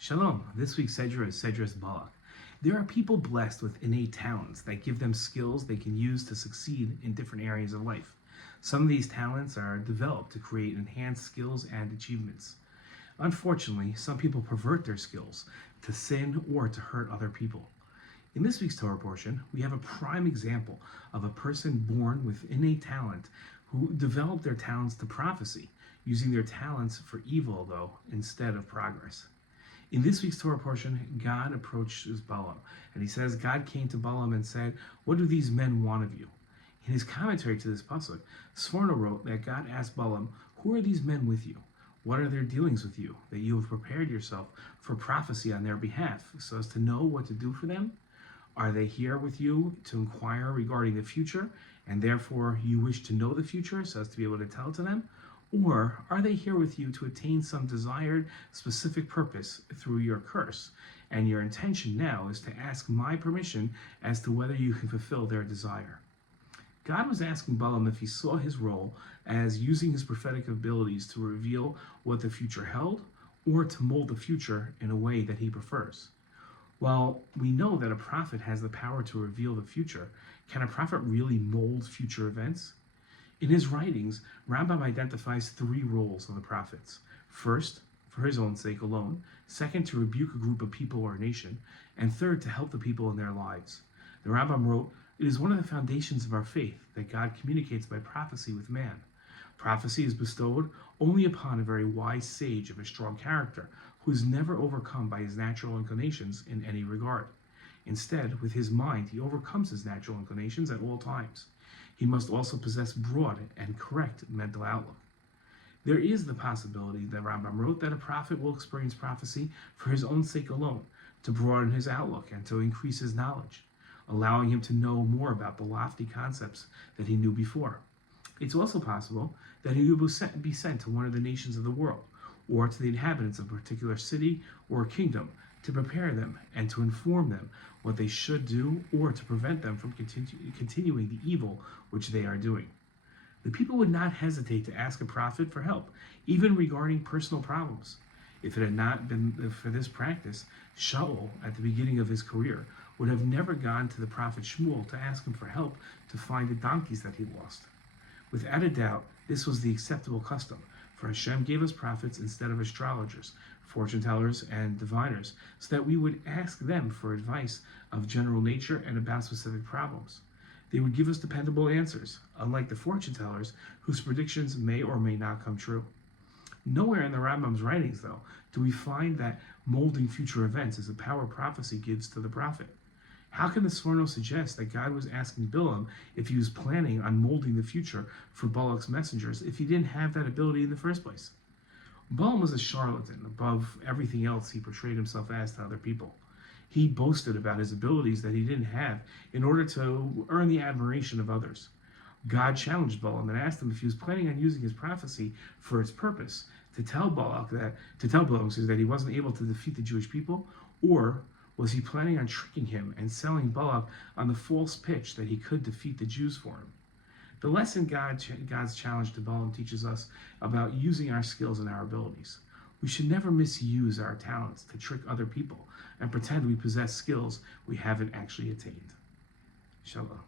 Shalom. This week's Sedra is Sedra's Balak. There are people blessed with innate talents that give them skills they can use to succeed in different areas of life. Some of these talents are developed to create enhanced skills and achievements. Unfortunately, some people pervert their skills to sin or to hurt other people. In this week's Torah portion, we have a prime example of a person born with innate talent who developed their talents to prophecy, using their talents for evil, though, instead of progress. In this week's Torah portion, God approaches Balaam, and he says, God came to Balaam and said, "What do these men want of you?" In his commentary to this pasuk, Sedra wrote that God asked Balaam, "Who are these men with you? What are their dealings with you, that you have prepared yourself for prophecy on their behalf, so as to know what to do for them? Are they here with you to inquire regarding the future, and therefore you wish to know the future so as to be able to tell to them? Or are they here with you to attain some desired specific purpose through your curse, and your intention now is to ask my permission as to whether you can fulfill their desire?" God was asking Balaam if he saw his role as using his prophetic abilities to reveal what the future held, or to mold the future in a way that he prefers. While we know that a prophet has the power to reveal the future, can a prophet really mold future events? In his writings, Rambam identifies three roles of the prophets. First, for his own sake alone. Second, to rebuke a group of people or a nation. And third, to help the people in their lives. The Rambam wrote, "It is one of the foundations of our faith that God communicates by prophecy with man. Prophecy is bestowed only upon a very wise sage of a strong character, who is never overcome by his natural inclinations in any regard. Instead, with his mind, he overcomes his natural inclinations at all times. He must also possess broad and correct mental outlook." There is the possibility, that Rambam wrote, that a prophet will experience prophecy for his own sake alone, to broaden his outlook and to increase his knowledge, allowing him to know more about the lofty concepts that he knew before. It's also possible that he will be sent to one of the nations of the world, or to the inhabitants of a particular city or kingdom, to prepare them and to inform them what they should do, or to prevent them from continuing the evil which they are doing. The people would not hesitate to ask a prophet for help, even regarding personal problems. If it had not been for this practice, Shaul, at the beginning of his career, would have never gone to the prophet Shmuel to ask him for help to find the donkeys that he lost. Without a doubt, this was the acceptable custom, for Hashem gave us prophets instead of astrologers, fortune tellers, and diviners, so that we would ask them for advice of general nature and about specific problems. They would give us dependable answers, unlike the fortune tellers, whose predictions may or may not come true. Nowhere in the Rambam's writings, though, do we find that molding future events is a power prophecy gives to the prophet. How can the Sedra suggest that God was asking Balaam if he was planning on molding the future for Balak's messengers if he didn't have that ability in the first place? Balaam was a charlatan. Above everything else, he portrayed himself as to other people. He boasted about his abilities that he didn't have in order to earn the admiration of others. God challenged Balaam and asked him if he was planning on using his prophecy for its purpose, to tell Balaam that he wasn't able to defeat the Jewish people, or was he planning on tricking him and selling Balak on the false pitch that he could defeat the Jews for him? The lesson God's challenge to Balaam teaches us about using our skills and our abilities. We should never misuse our talents to trick other people and pretend we possess skills we haven't actually attained. Shalom.